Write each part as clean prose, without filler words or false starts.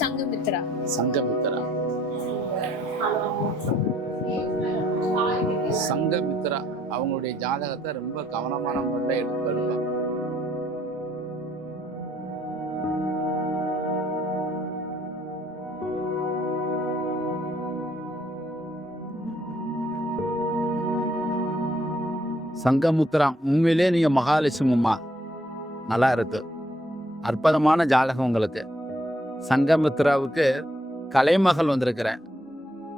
சங்கமித்ரா. சங்கமித்ரா சங்கமித்ரா அவங்களுடைய ஜாதகத்தை ரொம்ப கவனமான முறையில் எடுப்பாங்க. சங்கமுத்ரா உண்மையிலே நீங்க மகாலட்சுமி அம்மா நல்லா இருக்கு, அற்புதமான ஜாதகம் உங்களுக்கு. சங்கமித்ராவுக்கு கலைமகள் வந்திருக்கிறேன்.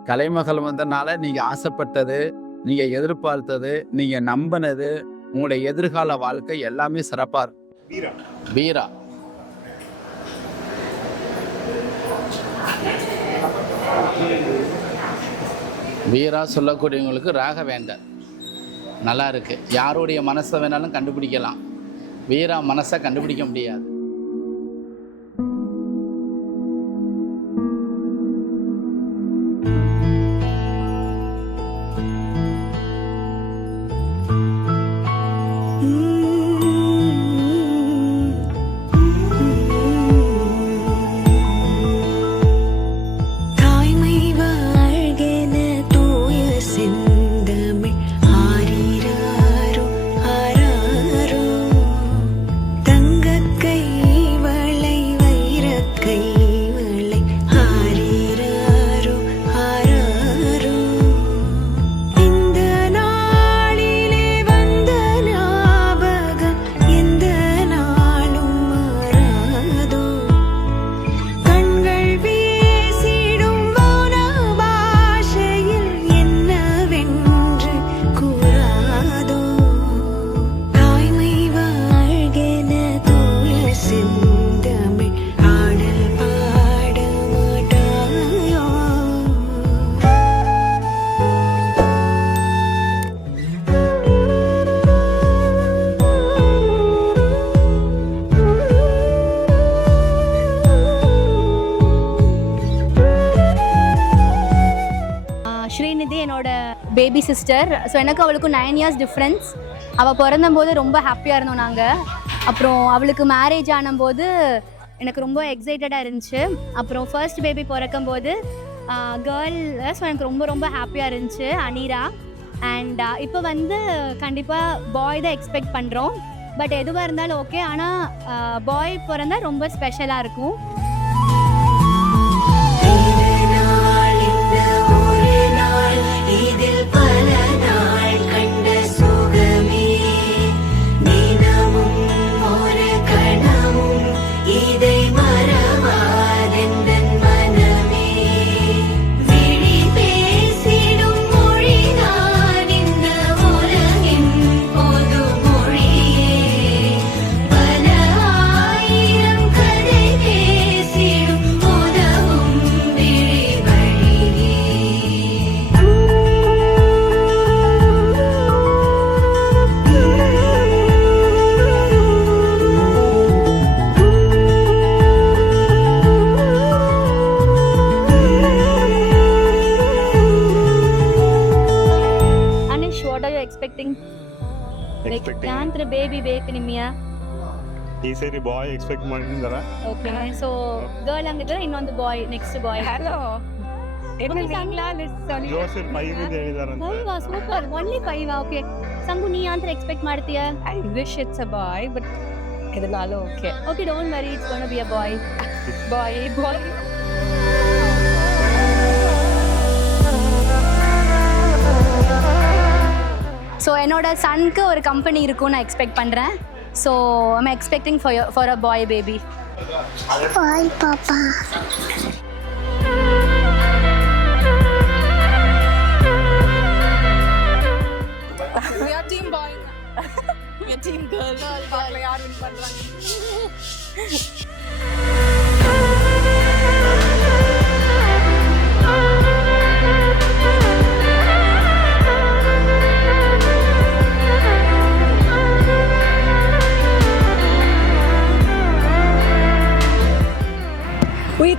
கலைமகள் வந்தனால நீங்க ஆசைப்பட்டது, நீங்க எதிர்பார்த்தது, நீங்க நம்பினது, உங்களுடைய எதிர்கால வாழ்க்கை எல்லாமே சிறப்பா இருக்கும். வீரா வீரா சொல்லக்கூடியவங்களுக்கு ராகவேந்தர் நல்லா இருக்கு. யாருடைய மனசை வேணாலும் கண்டுபிடிக்கலாம், வீரா மனசை கண்டுபிடிக்க முடியாது. ஸ்ரீநிதி என்னோட பேபி சிஸ்டர். ஸோ எனக்கு அவளுக்கும் 9 years டிஃப்ரென்ஸ். அவள் பிறந்தபோது ரொம்ப ஹாப்பியாக இருந்தோம் நாங்கள். அப்புறம் அவளுக்கு மேரேஜ் ஆனபோது எனக்கு ரொம்ப எக்ஸைட்டடாக இருந்துச்சு. அப்புறம் ஃபர்ஸ்ட் பேபி பிறக்கும் போது கேர்ள். ஸோ எனக்கு ரொம்ப ரொம்ப ஹாப்பியாக இருந்துச்சு, அனீரா. அண்ட் இப்போ வந்து கண்டிப்பாக பாய் தான் எக்ஸ்பெக்ட் பண்ணுறோம். பட் எதுவாக இருந்தாலும் ஓகே, ஆனால் பாய் பிறந்தா ரொம்ப ஸ்பெஷலாக இருக்கும். Expecting baby ಬೇಕು ನಿಮಿಯಾ? ಈ ಸರಿ ಬಾಯ್ ಎಕ್ಸ್ಪೆಕ್ಟ್ ಮಾಡಿದ್ದಾರೆ. ಓಕೆ, ಸೊ ಗರ್ಲ್ ಹಂಗಿದ್ರೆ ಇನ್ನೊಂದು ಬಾಯ್, ನೆಕ್ಸ್ಟ್ ಬಾಯ್. ಹಲೋ, ಜೋಸೆಫ್ 5 ಅಂತ ಹೇಳಿದಾರಂತೆ. 5 ಸೂಪರ್, ಓನ್ಲಿ 5. ಓಕೆ, ಸಂಗು ನೀ ಅಂತ ಎಕ್ಸ್ಪೆಕ್ಟ್ ಮಾಡ್ತೀಯಾ? I wish it's a boy, but ಇದೆಲ್ಲ okay. Okay, don't worry, it's gonna be a boy. Boy. So என்னோட சனுக்கு ஒரு கம்பெனி இருக்கும்னு நான் எக்ஸ்பெக்ட் பண்ணுறேன். So I'm expecting for a boy baby. Boy பாப்பா. We are team boy. We are team girl. பாக்கல யார் வின் பண்றாங்க.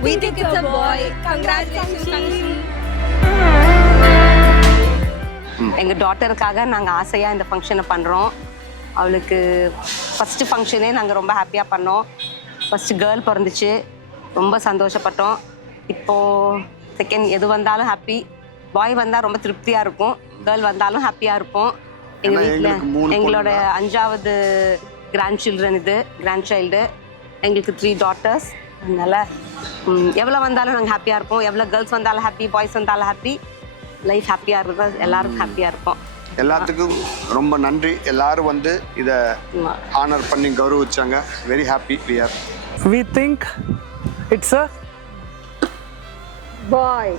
We think it's a boy. Congratulations. எங்கள் டாட்டருக்காக நாங்கள் ஆசையாக இந்த ஃபங்க்ஷனை பண்ணுறோம். அவளுக்கு ஃபஸ்ட்டு ஃபங்க்ஷனே நாங்கள் ரொம்ப ஹாப்பியாக பண்ணோம். ஃபஸ்ட்டு கேர்ள் பிறந்துச்சு. ரொம்ப சந்தோஷப்பட்டோம். இப்போது செகண்ட் எது வந்தாலும் ஹாப்பி. பாய் வந்தால் ரொம்ப திருப்தியாக இருக்கும், கேர்ள் வந்தாலும் ஹாப்பியாக இருப்போம். எங்கள் வீட்டில் எங்களோட 5வது கிராண்ட் சில்ட்ரன் இது, கிராண்ட் சைல்டு. எங்களுக்கு 3 daughters. அதனால் எவ்வளோ வந்தாலும் நாங்கள் ஹாப்பியாக இருப்போம். எவ்வளோ கேர்ள்ஸ் வந்தாலும் ஹாப்பி, பாய்ஸ் வந்தாலும் ஹாப்பி. லைஃப் ஹாப்பியாக இருக்கிறது, எல்லாரும் ஹாப்பியாக இருப்போம். எல்லாத்துக்கும் ரொம்ப நன்றி. எல்லாரும் வந்து இதை ஆனர் பண்ணி கௌரவிச்சாங்க. Very happy we are. We think it's a bye.